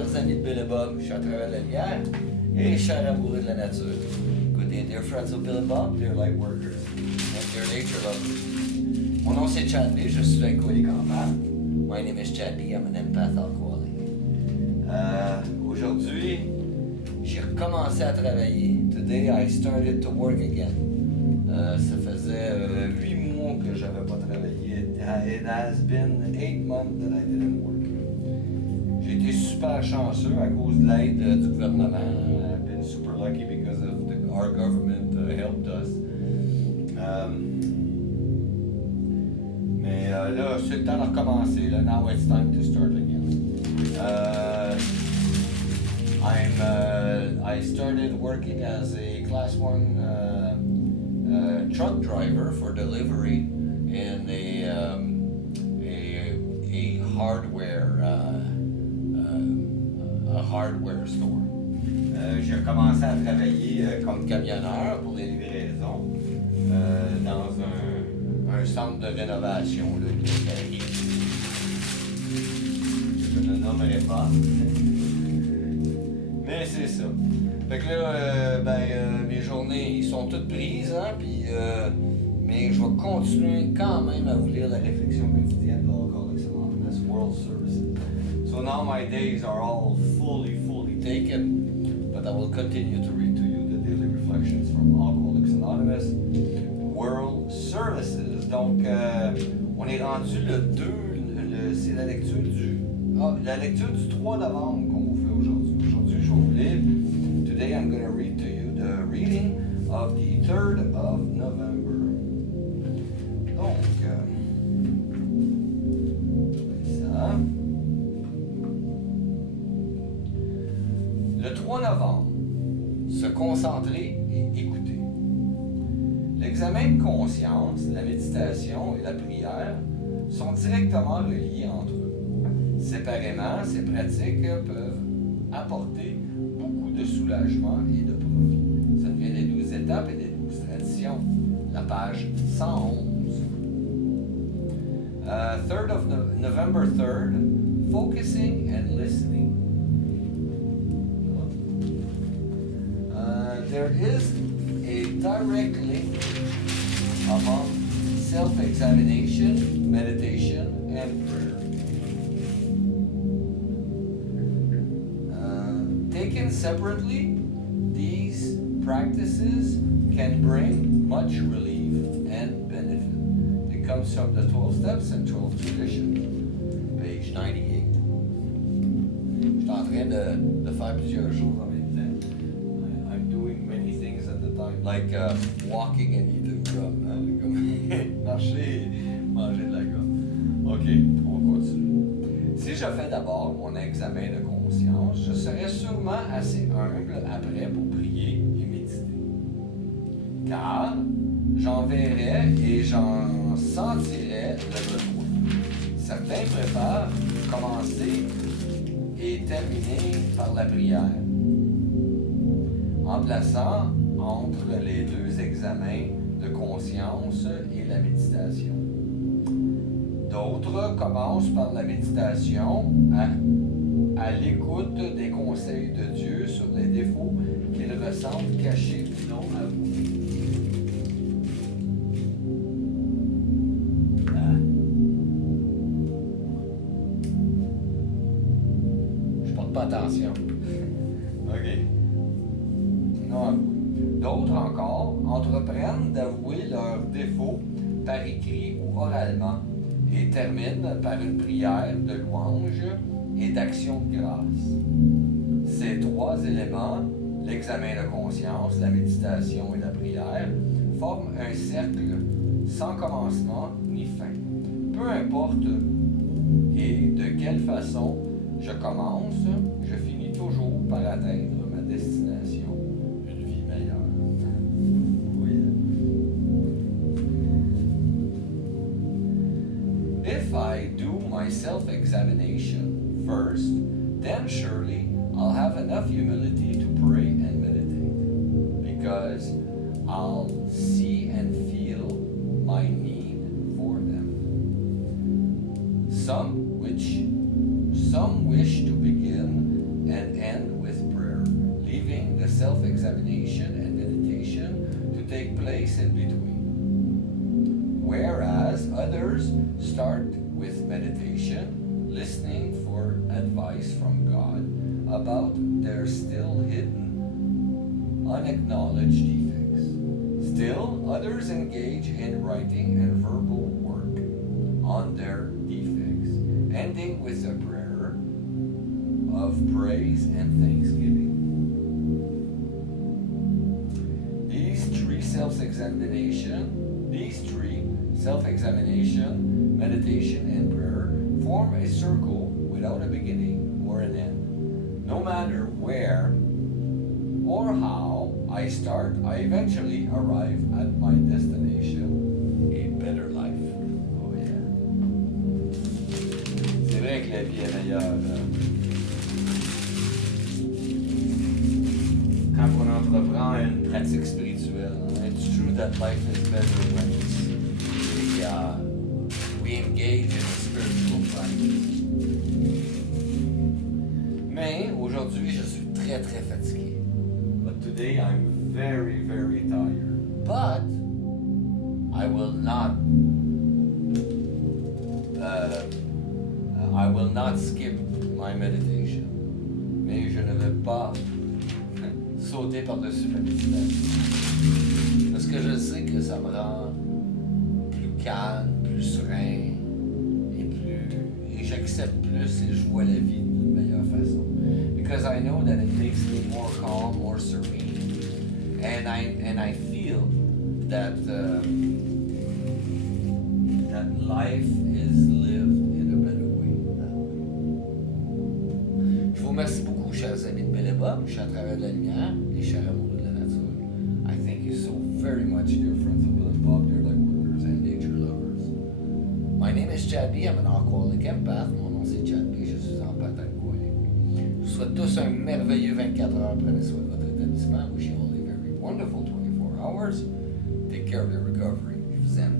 chers amis de Bill et Bob, je suis à travers la lumière, et chers amoureux de la nature. Good day, dear friends of Bill and Bob, dear light workers, and dear nature lovers. Mon nom c'est Chad B, je suis alcoolique anonyme. My name is Chad B, I'm an empath alcoholic. Aujourd'hui, j'ai recommencé à travailler. Today I started to work again. Ça faisait 8 mois que j'avais pas travaillé. It has been 8 months that I didn't work. J'ai été super chanceux à cause de l'aide du gouvernement. I've been super lucky because of our government helped us. Mais là, c'est le temps de recommencer. Là. Now it's time to start again. I started working as a class 1 truck driver for delivery in a hardware store. J'ai commencé à travailler comme camionneur pour des livraisons dans un centre de rénovation là, de Paris. Je ne nommerai pas. Mais c'est ça. Fait que là, mes journées, ils sont toutes prises, hein, puis, mais je vais continuer quand même à vous lire la réflexion quotidienne de Alcooliques Anonymes, World Services. So now my days are all fully taken, but I will continue to read to you the daily reflections from Alcooliques Anonymous, World Services. Donc, on est rendu le 2, c'est la lecture du 3 novembre qu'on vous fait aujourd'hui. Aujourd'hui, je vais vous lire. Today I'm going to read to you the reading of the 3rd of November. Donc, ça. Le 3 novembre, se concentrer et écouter. L'examen de conscience, la méditation et la prière sont directement reliés entre eux. Séparément, ces pratiques peuvent apporter beaucoup de soulagement et de profit. Ça devient des 12 étapes et des 12 traditions. La page 111. 3rd of November 3rd, focusing and listening. There is a direct link among self-examination, meditation, and prayer. Taken separately, these practices can bring much relief and benefit. It comes from the 12 Steps and 12 Traditions, page 98. Je suis en train de faire plusieurs choses en même temps. I'm doing many things at the time, like walking and eating gum. Hein, comme marcher et manger de la gomme. OK, on continue. Si je fais d'abord mon examen de conscience, je serai sûrement assez humble après pour prier et méditer. Car j'en verrai et j'en sentirai le besoin. Certains préfèrent commencer et terminer par la prière, en plaçant entre les 2 examens de conscience et la méditation. D'autres commencent par la méditation à l'écoute des conseils de Dieu sur les défauts qu'ils ressentent cachés ou non avoués. Je porte pas attention. OK. Non avoué. D'autres encore entreprennent d'avouer leurs défauts par écrit ou oralement et terminent par une prière de louange et d'action de grâce. Ces 3 éléments, l'examen de conscience, la méditation et la prière, forment un cercle sans commencement ni fin. Peu importe où et de quelle façon je commence, je finis toujours par atteindre ma destination, une vie meilleure. Oui. If I do my self-examination first, then surely I'll have enough humility to pray and meditate, because I'll see and feel my need for them. Some wish to begin in between. Whereas others start with meditation, listening for advice from God about their still hidden, unacknowledged defects. Still, others engage in writing and verbal work on their defects, ending with a prayer of praise and thanksgiving. These three self-examination, meditation, and prayer form a circle without a beginning or an end. No matter where or how I start, I eventually arrive at my destination, a better life. Oh yeah. C'est vrai que la vie est meilleure. Quand on entreprend une pratique spirituelle, it's true that life is better when we engage in a spiritual practice. Mais aujourd'hui, je suis très très fatigué. But today I'm very very tired. But I will not skip my meditation. Mais je ne vais pas sauter par-dessus ma méditation. Parce que je sais que ça me rend plus calme, plus serein, et j'accepte plus et je vois la vie d'une meilleure façon. Because I know that it makes me more calm, more serene, and I feel that life is lived in a better way. Je vous remercie beaucoup, chers amis de Bellebum, je suis à travers de la lumière, et chers amoureux de la nature. I thank you so very much, dear friends of Bill and Bob, dear light workers and nature lovers. My name is Chad B. I'm an alcoholic empath. Mon nom c'est Chad B. Je suis empathe alcoolique. Je vous souhaite tous un merveilleux 24 heures. Prenez soin de votre établissement. Wish you all a very wonderful 24 hours. Take care of your recovery. Je vous aime.